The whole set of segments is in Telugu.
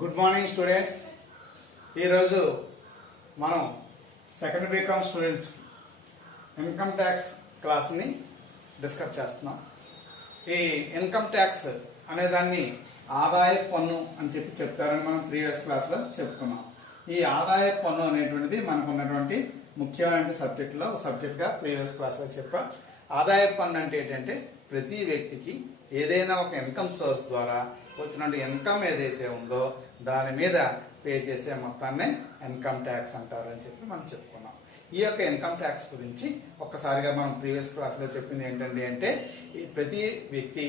Good morning students. ఈరోజు మనం second B Com students income tax క్లాస్ని డిస్కస్ చేస్తున్నాం. ఈ ఇన్కమ్ ట్యాక్స్ అనే దాన్ని ఆదాయ పన్ను అని చెప్తారని మనం ప్రీవియస్ క్లాస్లో చెప్పుకున్నాం. ఈ ఆదాయ పన్ను అనేటువంటిది మనకు ఉన్నటువంటి ముఖ్యమైన సబ్జెక్ట్గా ప్రీవియస్ క్లాస్లో చెప్పాం. ఆదాయ పన్ను అంటే ఏంటంటే ప్రతి వ్యక్తికి ఏదైనా ఒక ఇన్కమ్ సోర్స్ ద్వారా వచ్చినటువంటి ఇన్కమ్ ఏదైతే ఉందో దాని మీద పే చేసే మొత్తాన్నే ఇన్కమ్ ట్యాక్స్ అంటారు అని చెప్పి మనం చెప్పుకున్నాం. ఈ యొక్క ఇన్కమ్ ట్యాక్స్ గురించి ఒక్కసారిగా మనం ప్రీవియస్ క్లాస్లో చెప్పింది ఏంటంటే ఈ ప్రతి వ్యక్తి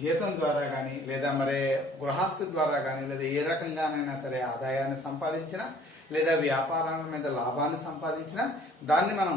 జీతం ద్వారా కానీ లేదా మరి గృహస్థి ద్వారా కానీ లేదా ఏ రకంగానైనా సరే ఆదాయాన్ని సంపాదించినా లేదా వ్యాపారాల మీద లాభాన్ని సంపాదించినా దాన్ని మనం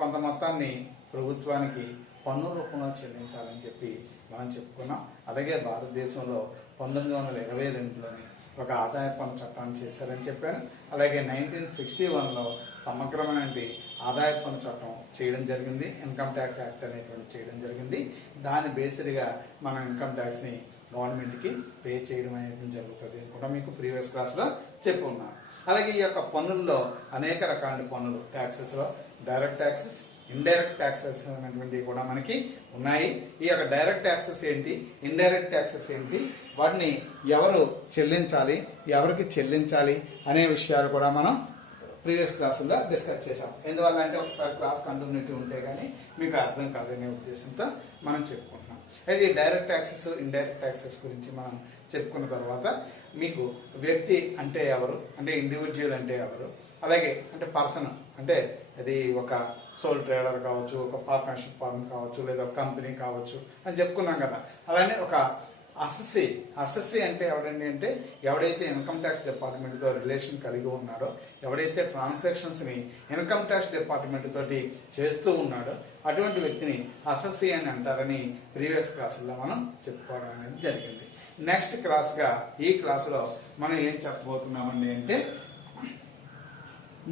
కొంత మొత్తాన్ని ప్రభుత్వానికి పన్ను రూపంలో చెల్లించాలని చెప్పి మనం చెప్పుకున్నాం. అలాగే భారతదేశంలో 1922లోని ఒక ఆదాయ పన్ను చట్టాన్ని చేశారని చెప్పాను. అలాగే 1961లో సమగ్రమైన ఆదాయ పన్ను చట్టం చేయడం జరిగింది. ఇన్కమ్ ట్యాక్స్ యాక్ట్ అనేటువంటి చేయడం జరిగింది. దాని బేస్డ్గా మనం ఇన్కమ్ ట్యాక్స్ని గవర్నమెంట్కి పే చేయడం అనేది జరుగుతుంది కూడా మీకు ప్రీవియస్ క్లాస్లో చెప్పుకున్నాను. అలాగే ఈ యొక్క పన్నుల్లో అనేక రకాల పన్నులు ట్యాక్సెస్లో డైరెక్ట్ ట్యాక్సెస్, ఇండైరెక్ట్ ట్యాక్సెస్ అనేటువంటివి కూడా మనకి ఉన్నాయి. ఈ యొక్క డైరెక్ట్ ట్యాక్సెస్ ఏంటి, ఇండైరెక్ట్ ట్యాక్సెస్ ఏంటి, వాటిని ఎవరు చెల్లించాలి, ఎవరికి చెల్లించాలి అనే విషయాలు కూడా మనం ప్రీవియస్ క్లాసుల్లో డిస్కస్ చేసాం. ఎందువల్ల అంటే ఒకసారి క్లాస్ కంటిన్యూటీ ఉంటే కానీ మీకు అర్థం కాదనే ఉద్దేశంతో మనం చెప్పుకుంటున్నాం. అయితే ఈ డైరెక్ట్ ట్యాక్సెస్, ఇండైరెక్ట్ ట్యాక్సెస్ గురించి మనం చెప్పుకున్న తర్వాత మీకు వ్యక్తి అంటే ఎవరు, అంటే ఇండివిజువల్ అంటే ఎవరు, అలాగే అంటే పర్సన్ అంటే అది ఒక సోల్ ట్రేడర్ కావచ్చు, ఒక పార్ట్నర్షిప్ ఫార్మ్ కావచ్చు, లేదా ఒక కంపెనీ కావచ్చు అని చెప్పుకున్నాం కదా. అలానే ఒక అసెస్సీ అంటే ఎవడండి అంటే ఎవడైతే ఇన్కమ్ ట్యాక్స్ డిపార్ట్మెంట్తో రిలేషన్ కలిగి ఉన్నాడో, ఎవడైతే ట్రాన్సాక్షన్స్ని ఇన్కమ్ ట్యాక్స్ డిపార్ట్మెంట్ తోటి చేస్తూ ఉన్నాడో అటువంటి వ్యక్తిని అసెస్సీ అని అంటారని ప్రీవియస్ క్లాసుల్లో మనం చెప్పుకోవడం అనేది జరిగింది. నెక్స్ట్ క్లాస్గా ఈ క్లాసులో మనం ఏం చెప్పబోతున్నామండి అంటే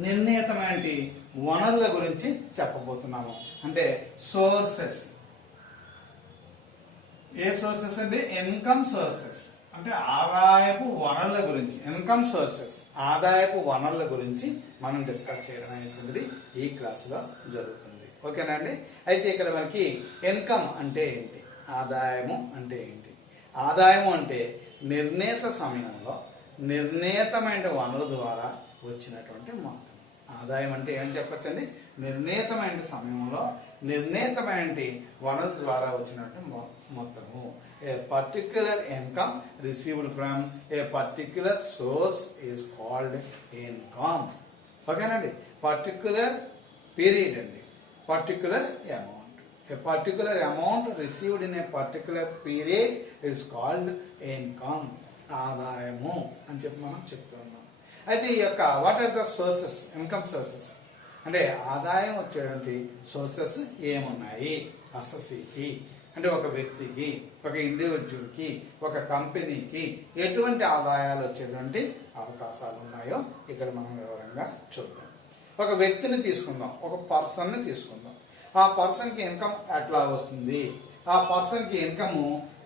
నిర్ణీతమైన వనరుల గురించి చెప్పబోతున్నాము. అంటే సోర్సెస్. ఏ సోర్సెస్ అంటే ఇన్కమ్ సోర్సెస్, అంటే ఆదాయపు వనరుల గురించి. ఇన్కమ్ సోర్సెస్, ఆదాయపు వనరుల గురించి మనం డిస్కస్ చేయడం అనేటువంటిది ఈ క్లాసులో జరుగుతుంది. ఓకేనా అండి. అయితే ఇక్కడ మనకి ఇన్కమ్ అంటే ఏంటి, ఆదాయము అంటే ఏంటి. ఆదాయము అంటే నిర్ణీత సమయంలో నిర్ణీతమైన వనరుల ద్వారా వచ్చినటువంటి మొత్తం. ఆదాయం అంటే ఏమని చెప్పచ్చండి, నిర్ణీతమైన సమయంలో నిర్ణీతమైన వనరుల ద్వారా వచ్చినటువంటి మొత్తము. A particular income received from a particular source is called income. ఓకేనండి. పర్టిక్యులర్ పీరియడ్ అండి, particular amount. A particular amount received in a particular period is called income, ఆదాయము అని చెప్పి మనం చెప్తున్నాం. అయితే ఈ యొక్క what are the sources, income sources అంటే ఆదాయం వచ్చేటువంటి సోర్సెస్ ఏమున్నాయి అసెస్సీకి, అంటే ఒక వ్యక్తికి, ఒక ఇండివిజువల్కి, ఒక కంపెనీకి ఎటువంటి ఆదాయాలు వచ్చేటువంటి అవకాశాలు ఉన్నాయో ఇక్కడ మనం వివరంగా చూద్దాం. ఒక వ్యక్తిని తీసుకుందాం, ఒక పర్సన్ని తీసుకుందాం. ఆ పర్సన్కి ఇన్కమ్ ఎట్లా వస్తుంది, ఆ పర్సన్కి ఇన్కమ్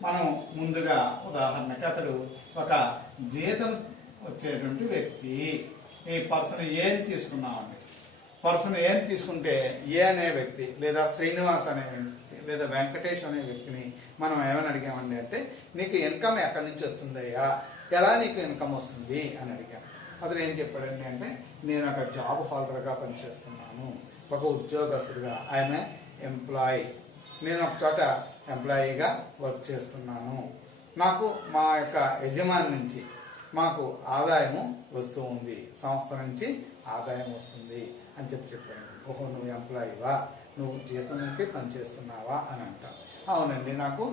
మనం ముందుగా ఉదాహరణకి అతడు ఒక జీతం వచ్చేటువంటి వ్యక్తి. ఈ పర్సన్ ఏం తీసుకున్నామండి, పర్సన్ ఏం తీసుకుంటే ఏ అనే వ్యక్తి లేదా శ్రీనివాస్ అనే వ్యక్తి లేదా వెంకటేష్ అనే వ్యక్తిని మనం ఏమని అడిగామండి అంటే నీకు ఇన్కమ్ ఎక్కడి నుంచి వస్తుందయ్యా, ఎలా నీకు ఇన్కమ్ వస్తుంది అని అడిగాం. అతను ఏం చెప్పాడండి అంటే నేను ఒక జాబ్ హోల్డర్గా పనిచేస్తున్నాను, ఒక ఉద్యోగస్తుడిగా, ఐఎమ్ ఏ ఎంప్లాయీ, నేను ఒక చోట ఎంప్లాయీగా వర్క్ చేస్తున్నాను, నాకు మా యొక్క యజమాని నుంచి మాకు ఆదాయము వస్తూ ఉంది, సంస్థ నుంచి ఆదాయం వస్తుంది అని చెప్పాడు. ఓహో నువ్వు ఎంప్లాయీవా, నువ్వు జీతంకి పనిచేస్తున్నావా అని అంటావు. అవునండి నాకు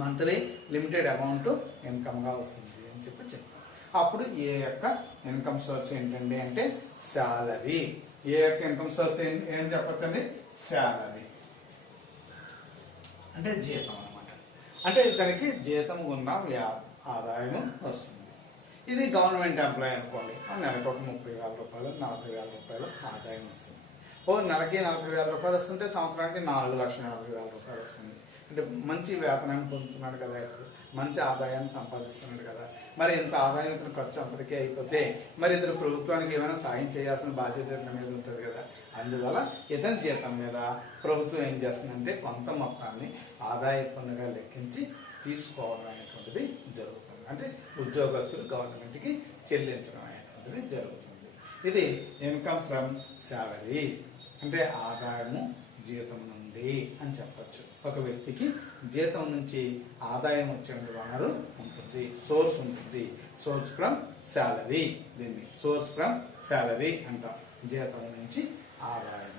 మంత్లీ లిమిటెడ్ అమౌంట్ ఇన్కమ్గా వస్తుంది అని చెప్పాను. అప్పుడు ఏ యొక్క ఇన్కమ్ సోర్స్ ఏంటండి అంటే శాలరీ. ఏ యొక్క ఇన్కమ్ సోర్స్ ఏం చెప్పచ్చండి, శాలరీ అంటే జీతం అనమాట. అంటే ఇతనికి జీతం ఉన్న ఆదాయం వస్తుంది. ఇది గవర్నమెంట్ ఎంప్లాయీ అనుకోండి, నెలకు ఒక 30,000 రూపాయలు 40,000 రూపాయలు ఆదాయం వస్తుంది. ఓ నెలకి 40,000 రూపాయలు వస్తుంటే సంవత్సరానికి 4,40,000 రూపాయలు వస్తుంది. అంటే మంచి వేతనాన్ని పొందుతున్నాడు కదా, ఇతడు మంచి ఆదాయాన్ని సంపాదిస్తున్నాడు కదా, మరి ఇంత ఆదాయం ఇతను ఖర్చు అంతటికే అయిపోతే మరి ఇతను ప్రభుత్వానికి ఏమైనా సాయం చేయాల్సిన బాధ్యత ఇతని మీద ఉంటుంది కదా. అందువల్ల ఇతని జీతం మీద ప్రభుత్వం ఏం చేస్తుందంటే కొంత మొత్తాన్ని ఆదాయ పన్నుగా లెక్కించి తీసుకోవడం అనేటువంటిది జరుగుతుంది. అంటే ఉద్యోగస్తులు గవర్నమెంట్కి చెల్లించడం అనేటువంటిది జరుగుతుంది. ఇది ఇన్కమ్ ఫ్రమ్ శాలరీ, అంటే ఆదాయము జీతం నుండి అని చెప్పచ్చు. ఒక వ్యక్తికి జీతం నుంచి ఆదాయం వచ్చే వనరు ఉంటుంది, సోర్స్ ఉంటుంది. సోర్స్ ఫ్రమ్ శాలరీ, దీన్ని సోర్స్ ఫ్రమ్ శాలరీ అంటాం, జీతం నుంచి ఆదాయం.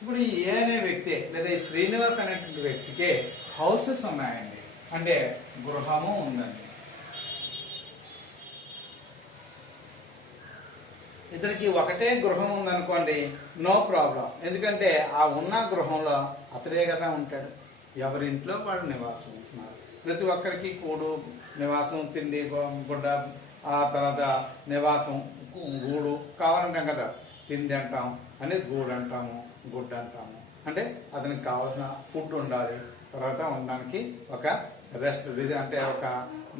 ఇప్పుడు ఈ ఏ అనే వ్యక్తి లేదా ఈ శ్రీనివాస్ అనేటువంటి వ్యక్తికి హౌసెస్ ఉన్నాయండి, అంటే గృహము ఉందండి. ఇతనికి ఒకటే గృహం ఉందనుకోండి, నో ప్రాబ్లం. ఎందుకంటే ఆ ఉన్న గృహంలో అతడే కదా ఉంటాడు, ఎవరింట్లో వాడు నివాసం ఉంటున్నారు. ప్రతి ఒక్కరికి కూడు, నివాసం, తిండి, గుడ్డ, ఆ తర్వాత నివాసం, గూడు కావాలంటాం కదా. తిండి అంటాం అని గూడు అంటాము, గుడ్డ అంటాము. అంటే అతనికి కావాల్సిన ఫుడ్ ఉండాలి, తర్వాత ఉండడానికి ఒక రెస్ట్, అంటే ఒక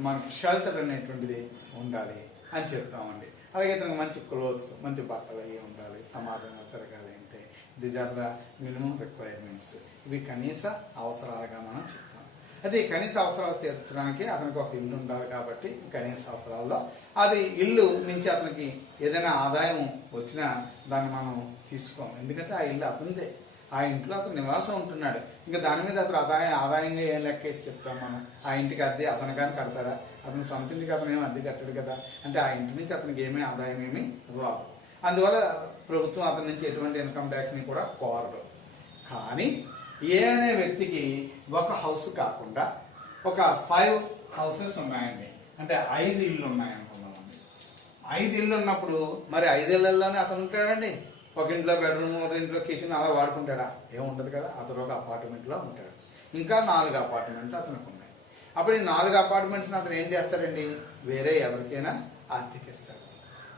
మనకి షెల్టర్ అనేటువంటిది ఉండాలి అని చెప్తామండి. అలాగే ఇతనికి మంచి క్లోత్స్, మంచి బట్టలు అవి ఉండాలి, సమాజంగా తిరగాలి అంటే these are the minimum requirements. ఇవి కనీస అవసరాలుగా మనం చెప్తాం. అది కనీస అవసరాలు తీర్చడానికి అతనికి ఒక ఇల్లు ఉండాలి కాబట్టి కనీస అవసరాల్లో అది ఇల్లు నుంచి అతనికి ఏదైనా ఆదాయం వచ్చినా దాన్ని మనం తీసుకోం, ఎందుకంటే ఆ ఇల్లు అతనిదే, ఆ ఇంట్లో అతను నివాసం ఉంటున్నాడు. ఇంకా దాని మీద అతను ఆదాయంగా ఏం లెక్కేసి చెప్తాం మనం. ఆ ఇంటికి అద్దె అతను కానీ కడతాడా? అతను సొంత ఇంటికి అతను ఏమి అద్దె కట్టాడు కదా, అంటే ఆ ఇంటి నుంచి అతనికి ఏమీ ఆదాయం ఏమీ రాదు. అందువల్ల ప్రభుత్వం అతని నుంచి ఎటువంటి ఇన్కమ్ ట్యాక్స్ని కూడా కోరదు. కానీ ఏ అనే వ్యక్తికి ఒక హౌస్ కాకుండా ఒక 5 హౌసెస్ ఉన్నాయండి, అంటే 5 ఇళ్ళు ఉన్నాయనుకున్నామండి. 5 ఇళ్ళు ఉన్నప్పుడు మరి 5 ఇళ్లలోనే అతను ఉంటాడండి. ఒక ఇంట్లో బెడ్రూమ్, ఒక ఇంట్లో కిచెన్ అలా వాడుకుంటాడా? ఏముండదు కదా. అతను ఒక అపార్ట్మెంట్లో ఉంటాడు, ఇంకా 4 అపార్ట్మెంట్లు అతనికి ఉన్నాయి. అప్పుడు ఈ 4 అపార్ట్మెంట్స్ని అతను ఏం చేస్తాడండి, వేరే ఎవరికైనా అద్దెకిస్తాడు.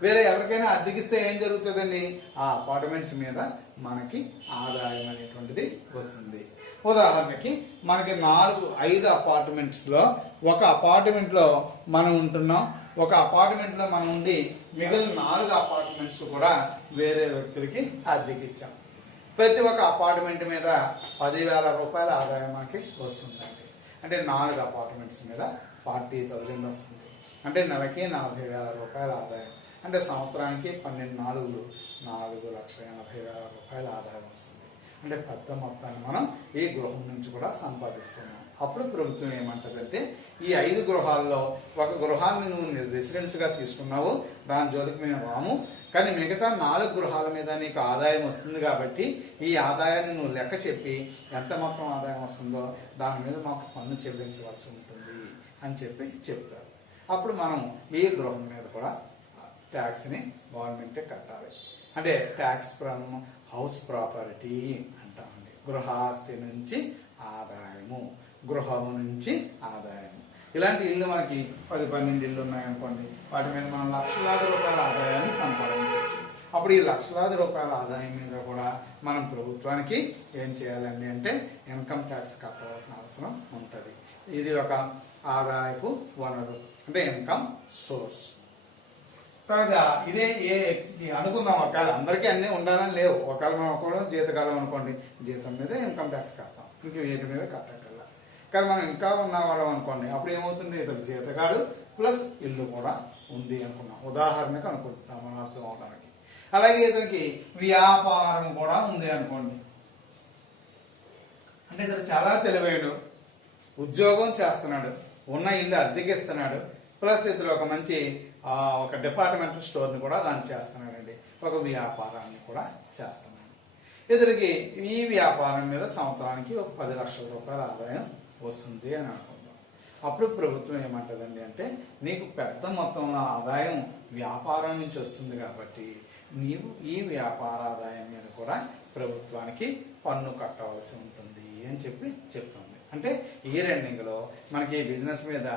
వేరే ఎవరికైనా అద్దెకిస్తే ఏం జరుగుతుందండి, ఆ అపార్ట్మెంట్స్ మీద మనకి ఆదాయం అనేటువంటిది వస్తుంది. ఉదాహరణకి మనకి 5 అపార్ట్మెంట్స్లో ఒక అపార్ట్మెంట్లో మనం ఉంటున్నాం, ఒక అపార్ట్మెంట్లో మనం ఉండి మిగిలిన 4 అపార్ట్మెంట్స్ కూడా వేరే వ్యక్తులకి అద్దెకి ఇచ్చాం. ప్రతి ఒక్క అపార్ట్మెంట్ మీద 10,000 రూపాయల ఆదాయం మనకి వస్తుందండి. అంటే 4 అపార్ట్మెంట్స్ మీద 40,000 వస్తుంది. అంటే నెలకి 40,000 రూపాయల ఆదాయం. అంటే సంవత్సరానికి 12 4,80,000 రూపాయల ఆదాయం వస్తుంది. అంటే పెద్ద మొత్తాన్ని మనం ఈ గృహం నుంచి కూడా సంపాదిస్తున్నాం. అప్పుడు ప్రభుత్వం ఏమంటదంటే ఈ 5 గృహాల్లో ఒక గృహాన్ని నువ్వు రెసిడెన్స్గా తీసుకున్నావు, దాని జోలికి మేము రాము, కానీ మిగతా 4 గృహాల మీద నీకు ఆదాయం వస్తుంది కాబట్టి ఈ ఆదాయాన్ని నువ్వు లెక్క చెప్పి ఎంత మొత్తం ఆదాయం వస్తుందో దాని మీద మాకు పన్ను చెల్లించవలసి ఉంటుంది అని చెప్తారు. అప్పుడు మనం ఈ గృహం మీద కూడా ట్యాక్స్ని గవర్నమెంటే కట్టాలి. అంటే ట్యాక్స్ ఫ్రమ్ హౌస్ ప్రాపర్టీ అంటామండి. గృహాస్తి నుంచి ఆదాయము, గృహము నుంచి ఆదాయము. ఇలాంటి ఇల్లు మనకి 10-12 ఇళ్ళు ఉన్నాయనుకోండి, వాటి మీద మనం లక్షలాది రూపాయల ఆదాయాన్ని సంపాదించవచ్చు. అప్పుడు ఈ లక్షలాది రూపాయల ఆదాయం మీద కూడా మనం ప్రభుత్వానికి ఏం చేయాలండి అంటే ఇన్కమ్ ట్యాక్స్ కట్టవలసిన అవసరం ఉంటుంది. ఇది ఒక ఆదాయపు వనరు, అంటే ఇన్కమ్ సోర్స్. తర్వాత ఇదే ఏ అనుకుందాం, ఒకవేళ అందరికీ అన్నీ ఉండాలని లేవు. ఒకవేళ మనం ఒకవేళ జీతకాలం అనుకోండి, జీతం మీద ఇన్కమ్ ట్యాక్స్ కడతాం, ఇంక వీటి మీద కట్టక్కర్లా. కానీ మనం ఇంకా ఉన్నవాళ్ళం అనుకోండి, అప్పుడు ఏమవుతుంది, ఇతను జీతగాడు ప్లస్ ఇల్లు కూడా ఉంది అనుకున్నాం, ఉదాహరణకు అనుకుంటున్నాం మనం అర్థం అవడానికి. అలాగే ఇతనికి వ్యాపారం కూడా ఉంది అనుకోండి, అంటే ఇతను చాలా తెలివైనడు, ఉద్యోగం చేస్తున్నాడు, ఉన్న ఇల్లు అద్దెకిస్తున్నాడు, ప్లస్ ఇతను ఒక మంచి ఒక డిపార్ట్మెంటల్ స్టోర్ని కూడా రన్ చేస్తున్నాడండి, ఒక వ్యాపారాన్ని కూడా చేస్తున్నాడు. ఇతనికి ఈ వ్యాపారం మీద సంవత్సరానికి ఒక 10 లక్షల రూపాయల ఆదాయం వస్తుంది అని అనుకుంటాం. అప్పుడు ప్రభుత్వం ఏమంటుందండి అంటే నీకు పెద్ద మొత్తంలో ఆదాయం వ్యాపారం నుంచి వస్తుంది కాబట్టి నీవు ఈ వ్యాపార ఆదాయం మీద కూడా ప్రభుత్వానికి పన్ను కట్టవలసి ఉంటుంది అని చెప్తుంది. అంటే ఈ రెండింగ్లో మనకి బిజినెస్ మీద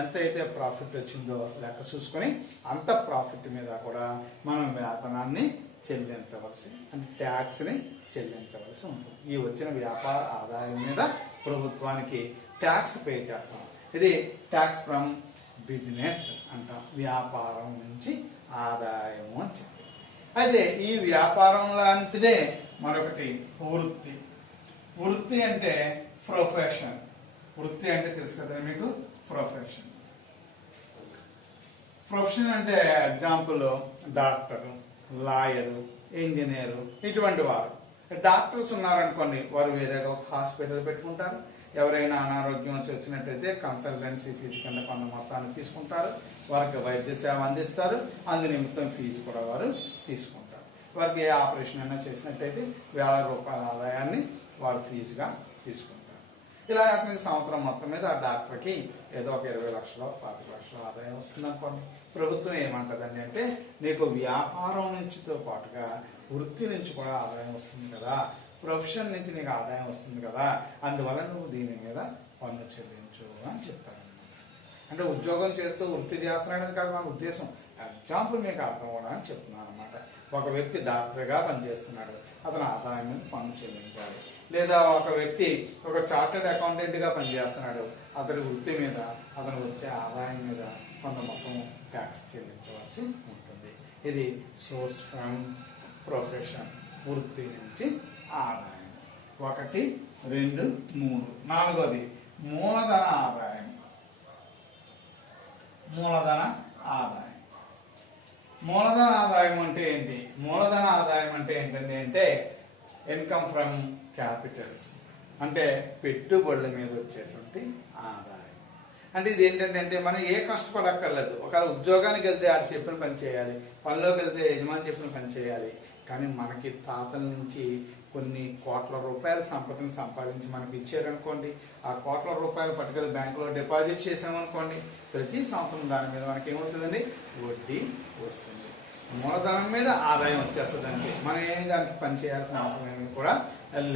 ఎంత అయితే ప్రాఫిట్ వచ్చిందో లెక్క చూసుకొని అంత ప్రాఫిట్ మీద కూడా మనం వేతనాన్ని చెల్లించవలసి, అంటే ట్యాక్స్ని చెల్లించవలసి ఉంటుంది. ఈ వచ్చిన వ్యాపార ఆదాయం మీద ప్రభుత్వానికి ట్యాక్స్ పే చేస్తాం. ఇది ట్యాక్స్ ఫ్రమ్ బిజినెస్ అంటాం. వ్యాపారం నుంచి ఆదాయము అని చెప్పి. అయితే ఈ వ్యాపారం లాంటిదే మరొకటి వృత్తి. వృత్తి అంటే ప్రొఫెషన్. వృత్తి అంటే తెలుసు కదా మీకు, ప్రొఫెషన్. ప్రొఫెషన్ అంటే ఎగ్జాంపుల్ డాక్టరు, లాయరు, ఇంజనీరు, ఇటువంటి వారు. డాక్టర్స్ ఉన్నారనుకోండి, వారు వేరేగా ఒక హాస్పిటల్ పెట్టుకుంటారు. ఎవరైనా అనారోగ్యం వచ్చి వచ్చినట్టయితే కన్సల్టెన్సీ ఫీజు కింద కొంత మొత్తాన్ని తీసుకుంటారు. వారికి వైద్య సేవ అందిస్తారు. అందు నిమిత్తం ఫీజు కూడా వారు తీసుకుంటారు. వారికి ఏ ఆపరేషన్ అయినా చేసినట్టయితే వేల రూపాయల ఆదాయాన్ని వారు ఫీజుగా తీసుకుంటారు. ఇలా అతనికి సంవత్సరం మొత్తం మీద ఆ డాక్టర్కి ఏదో ఒక 20 లక్షలు 25 లక్షలు ఆదాయం వస్తుంది అనుకోండి. ప్రభుత్వం ఏమంటదండి అంటే, నీకు వ్యాపారం నుంచితో పాటుగా వృత్తి నుంచి కూడా ఆదాయం వస్తుంది కదా, ప్రొఫెషన్ నుంచి నీకు ఆదాయం వస్తుంది కదా, అందువల్ల నువ్వు దీని మీద పన్ను చెల్లించు అని చెప్తారు. అంటే ఉద్యోగం చేస్తూ వృత్తి చేస్తున్నాడని కాదు మన ఉద్దేశం. ఎగ్జాంపుల్ మీకు అర్థం అవ్వడానికి చెప్తున్నాను అనమాట. ఒక వ్యక్తి డాక్టర్గా పనిచేస్తున్నాడు, అతను ఆదాయం మీద పన్ను చెల్లించాలి. లేదా ఒక వ్యక్తి ఒక చార్టెడ్ అకౌంటెంట్గా పనిచేస్తున్నాడు, అతని వృత్తి మీద అతను వచ్చే ఆదాయం మీద కొంత మొత్తం ట్యాక్స్ చెల్లించవలసి ఉంటుంది. ఇది సోర్స్ ఫ్రమ్ ప్రొఫెషన్, వృత్తి నుంచి ఆదాయం. 1, 2, 3. 4వది మూలధన ఆదాయం. మూలధన ఆదాయం. మూలధన ఆదాయం అంటే ఏంటి? మూలధన ఆదాయం అంటే ఏంటండి అంటే ఇన్కమ్ ఫ్రమ్ క్యాపిటల్స్, అంటే పెట్టుబడుల మీద వచ్చేటువంటి ఆదాయం. అంటే ఇది ఏంటంటే మనం ఏ కష్టపడక్కర్లేదు. ఒకవేళ ఉద్యోగానికి వెళ్తే ఆడు చెప్పిన పని చేయాలి, పనిలోకి వెళ్తే యజమాని చెప్పిన పని చేయాలి. కానీ మనకి తాతల నుంచి కొన్ని కోట్ల రూపాయల సంపదను సంపాదించి మనకి ఇచ్చారనుకోండి, ఆ కోట్ల రూపాయలు పట్టుకెళ్ళి బ్యాంకులో డిపాజిట్ చేసామనుకోండి, ప్రతి సంవత్సరం దాని మీద మనకి ఏమవుతుందండి? వడ్డీ వస్తుంది. మూలధనం మీద ఆదాయం వచ్చేస్తుంది. అంటే మనం ఏమి దానికి పని చేయాల్సిన అవసరం ఏమి కూడా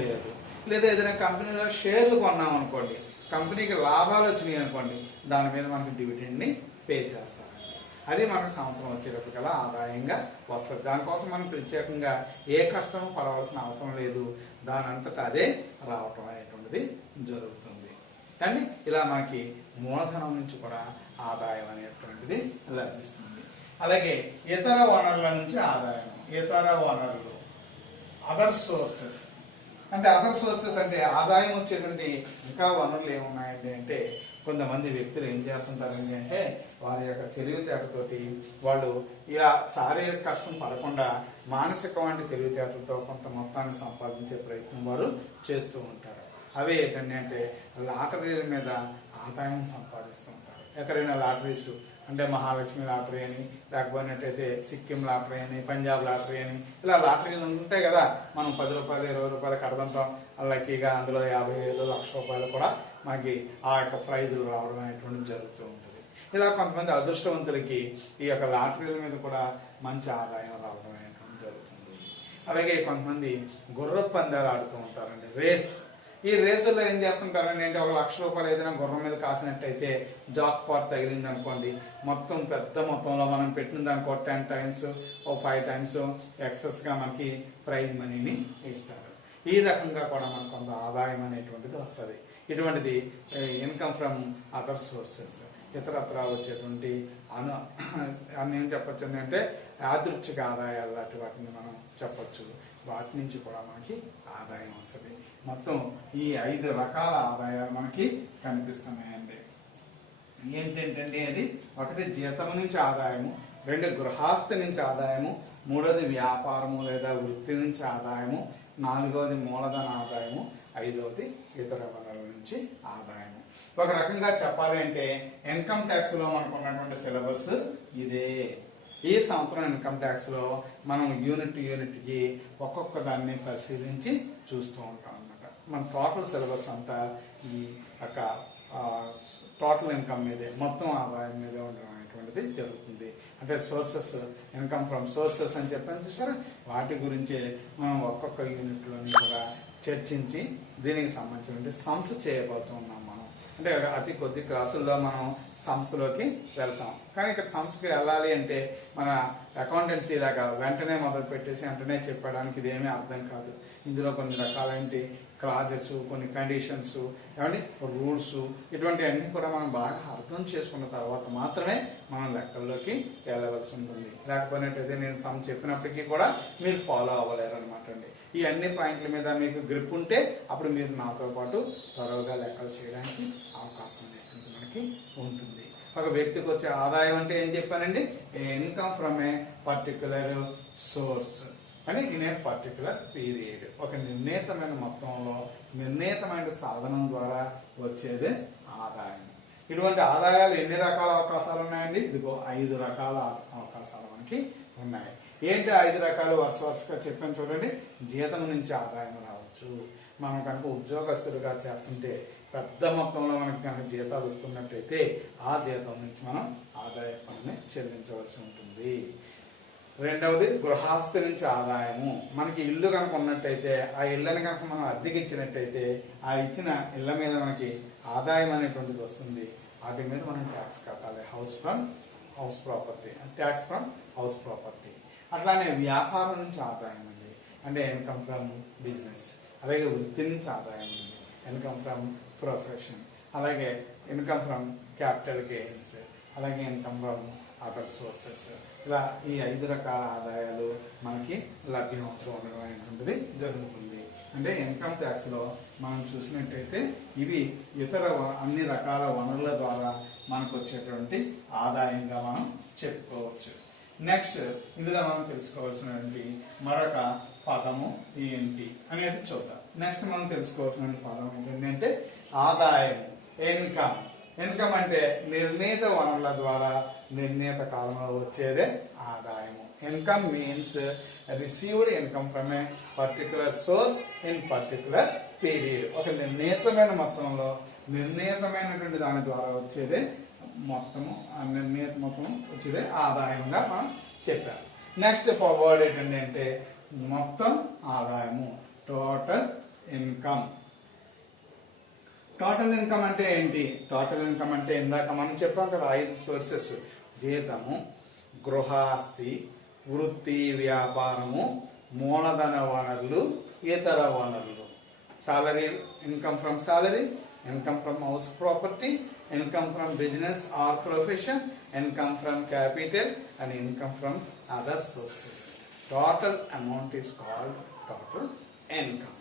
లేదు. లేదా ఏదైనా కంపెనీలో షేర్లు కొన్నాం అనుకోండి, కంపెనీకి లాభాలు వచ్చినాయి అనుకోండి, దాని మీద మనకి డివిడెండ్ని పే చేస్తారండి. అది మనకు సంవత్సరం వచ్చేటప్పటికల్లా ఆదాయంగా వస్తుంది. దానికోసం మనం ప్రత్యేకంగా ఏ కష్టం పడవలసిన అవసరం లేదు. దాని అంతటా అదే రావటం అనేటువంటిది జరుగుతుంది. కానీ ఇలా మనకి మూలధనం నుంచి కూడా ఆదాయం అనేటువంటిది లభిస్తుంది. అలాగే ఇతర వనరుల నుంచి ఆదాయం. ఇతర వనరులు, అదర్ సోర్సెస్. అంటే అదర్ సోర్సెస్ అంటే ఆదాయం వచ్చేటువంటి ఇంకా వనరులు ఏమున్నాయండి అంటే, కొంతమంది వ్యక్తులు ఏం చేస్తుంటారండి అంటే, వారి యొక్క తెలివితేటతోటి వాళ్ళు ఇలా శారీరక కష్టం పడకుండా మానసికమైన తెలివితేటలతో కొంత మొత్తాన్ని సంపాదించే ప్రయత్నం వారు చేస్తూ ఉంటారు. అవే ఏంటండి అంటే లాటరీల మీద ఆదాయం సంపాదిస్తూ ఉంటారు. ఎక్కడైనా లాటరీస్ అంటే మహాలక్ష్మి లాటరీ అని, లేకపోయినట్టయితే సిక్కిం లాటరీ అని, పంజాబ్ లాటరీ అని, ఇలా లాటరీలు ఉంటాయి కదా. మనం 10 రూపాయలు 20 రూపాయలు కడదంటాం. లక్కీగా అందులో 50,000 1,00,000 రూపాయలు కూడా మనకి ఆ యొక్క ప్రైజులు రావడం అనేటువంటిది జరుగుతూ ఉంటుంది. ఇలా కొంతమంది అదృష్టవంతులకి ఈ యొక్క లాటరీల మీద కూడా మంచి ఆదాయం రావడం అనేటువంటిది జరుగుతుంది. అలాగే కొంతమంది గుర్రపు పందాలు ఆడుతూ ఉంటారండి, రేస్. ఈ రేసుల్లో ఏం చేస్తుంటారండి అంటే, 1,00,000 రూపాయలు ఏదైనా గుర్రం మీద కాసినట్టయితే జాక్ పాట్ తగిలింది అనుకోండి, మొత్తం పెద్ద మొత్తంలో మనం పెట్టిన దానికి 10 times 5 times ఎక్సెస్గా మనకి ప్రైజ్ మనీని ఇస్తారు. ఈ రకంగా కూడా మనకు కొంత ఆదాయం అనేటువంటిది వస్తుంది. ఇటువంటిది ఇన్కమ్ ఫ్రమ్ అదర్ సోర్సెస్, ఇతరత్ర వచ్చేటువంటి ఏం చెప్పచ్చు అంటే యాదృచ్ఛిక ఆదాయాలు లాంటి వాటిని మనం చెప్పచ్చు. వాటి నుంచి కూడా మనకి ఆదాయం వస్తుంది. మొత్తం ఈ 5 రకాల ఆదాయాలు మనకి కనిపిస్తున్నాయండి. ఏంటంటే అది 1 జీతం నుంచి ఆదాయము, 2 గృహస్థి నుంచి ఆదాయము, 3వది వ్యాపారము లేదా వృత్తి నుంచి ఆదాయము, 4వది మూలధన ఆదాయము, 5వది ఇతర వనరుల నుంచి ఆదాయము. ఒక రకంగా చెప్పాలి అంటే ఇన్కమ్ ట్యాక్స్ లో మనకు ఉన్నటువంటి సిలబస్ ఇదే. ఈ సంవత్సరం ఇన్కమ్ ట్యాక్స్ లో మనం యూనిట్కి ఒక్కొక్క దాన్ని పరిశీలించి చూస్తూ ఉంటాం అన్నమాట. మన టోటల్ సిలబస్ అంతా ఈ యొక్క టోటల్ ఇన్కమ్ మీదే, మొత్తం ఆదాయం మీదే ఉండడం అనేటువంటిది జరుగుతుంది. అంటే సోర్సెస్, ఇన్కమ్ ఫ్రమ్ సోర్సెస్ అని చెప్పని చూసారా, వాటి గురించి మనం ఒక్కొక్క యూనిట్లోని కూడా చర్చించి దీనికి సంబంధించిన సమ్స్ చేయబోతున్నాం మనం. అంటే అతి కొద్ది క్లాసుల్లో మనం సమ్స్లోకి వెళ్తాం. కానీ ఇక్కడ సమ్స్కి వెళ్ళాలి అంటే మన అకౌంటెన్సీ లాగా వెంటనే మొదలు పెట్టేసి వెంటనే చెప్పడానికి ఇదేమీ అర్థం కాదు. ఇందులో కొన్ని రకాలేంటి క్లాజెస్, కొన్ని కండిషన్స్, ఏమండి రూల్స్, ఇటువంటివన్నీ కూడా మనం బాగా అర్థం చేసుకున్న తర్వాత మాత్రమే మనం లెక్కల్లోకి వెళ్ళవలసి ఉంటుంది. లేకపోయినట్టయితే నేను సమ్ చెప్పినప్పటికీ కూడా మీరు ఫాలో అవ్వలేరు అనమాట అండి. ఈ అన్ని పాయింట్ల మీద మీకు గ్రిప్ ఉంటే అప్పుడు మీరు నాతో పాటు త్వరగా లెక్కలు చేయడానికి అవకాశం అనేది మనకి ఉంటుంది. ఒక వ్యక్తికి వచ్చే ఆదాయం అంటే ఏం చెప్పానండి? Income from A particular source అని ఇన్ ఏ పర్టికులర్ పీరియడ్. ఒక నిర్ణీతమైన మొత్తంలో నిర్ణీతమైన సాధనం ద్వారా వచ్చేదే ఆదాయం. ఇటువంటి ఆదాయాలు ఎన్ని రకాల అవకాశాలు ఉన్నాయండి? ఇదిగో 5 రకాల అవకాశాలు మనకి ఉన్నాయి. ఏంటి 5 రకాలు? వరుసగా చెప్పాను చూడండి. జీతం నుంచి ఆదాయం రావచ్చు. మనం కనుక ఉద్యోగస్తులుగా చేస్తుంటే పెద్ద మొత్తంలో మనకి కనుక జీతాలు వస్తున్నట్టయితే ఆ జీతం నుంచి మనం ఆదాయ పన్నుని చెల్లించవలసి ఉంటుంది. రెండవది గృహస్థి నుంచి ఆదాయము. మనకి ఇల్లు కనుక ఉన్నట్టయితే ఆ ఇళ్ళని కనుక మనం అద్దెకి ఇచ్చినట్టయితే ఆ ఇచ్చిన ఇళ్ళ మీద మనకి ఆదాయం అనేటువంటిది వస్తుంది. వాటి మీద మనం ట్యాక్స్ కట్టాలి. House property, tax from house property. అట్లానే వ్యాపారం నుంచి ఆదాయం అండి, అంటే ఇన్కమ్ ఫ్రమ్ బిజినెస్. అలాగే వృత్తి నుంచి ఆదాయం ఉంది, ఇన్కమ్ ఫ్రమ్ ప్రొఫెషన్. అలాగే ఇన్కమ్ ఫ్రమ్ క్యాపిటల్ గెయిన్స్, అలాగే ఇన్కమ్ ఫ్రమ్ అదర్ సోర్సెస్. ఇలా ఈ 5 రకాల ఆదాయాలు మనకి లభ్యమవుతూ ఉండడం అనేటువంటిది జరుగుతుంది. అంటే ఇన్కమ్ ట్యాక్స్ లో మనం చూసినట్టయితే ఇవి ఇతర అన్ని రకాల వనరుల ద్వారా మనకు వచ్చేటువంటి ఆదాయంగా మనం చెప్పుకోవచ్చు. నెక్స్ట్ ఇందులో మనం తెలుసుకోవాల్సినటువంటి మరొక పదము ఏంటి అనేది చూద్దాం. నెక్స్ట్ మనం తెలుసుకోవాల్సిన పదం ఏంటంటే ఆదాయం, ఇన్కమ్. ఇన్కమ్ అంటే నిర్ణీత వనరుల ద్వారా నిర్ణీత కాలంలో వచ్చేదే ఆదాయము. Income means received income from A particular source in particular period. ఒక నిర్ణీతమైన మొత్తంలో నిర్ణీతమైనటువంటి దాని ద్వారా వచ్చేదే మొత్తము, నిర్ణీత మొత్తం వచ్చేదే ఆదాయంగా మనం చెప్పాము. నెక్స్ట్ వర్డ్ ఏంటంటే అంటే మొత్తం ఆదాయము, టోటల్ ఇన్కమ్. టోటల్ ఇన్కమ్ అంటే ఏంటి? టోటల్ ఇన్కమ్ అంటే ఇందాక మనం చెప్పాం కదా 5 సోర్సెస్: జీతము, గృహాస్తి, వృత్తి వ్యాపారము, మూలధన వనరులు, ఇతర వనరులు. Salary, income from salary, income from house property, income from business are profession, income from capital and income from other sources. Total amount is called total income.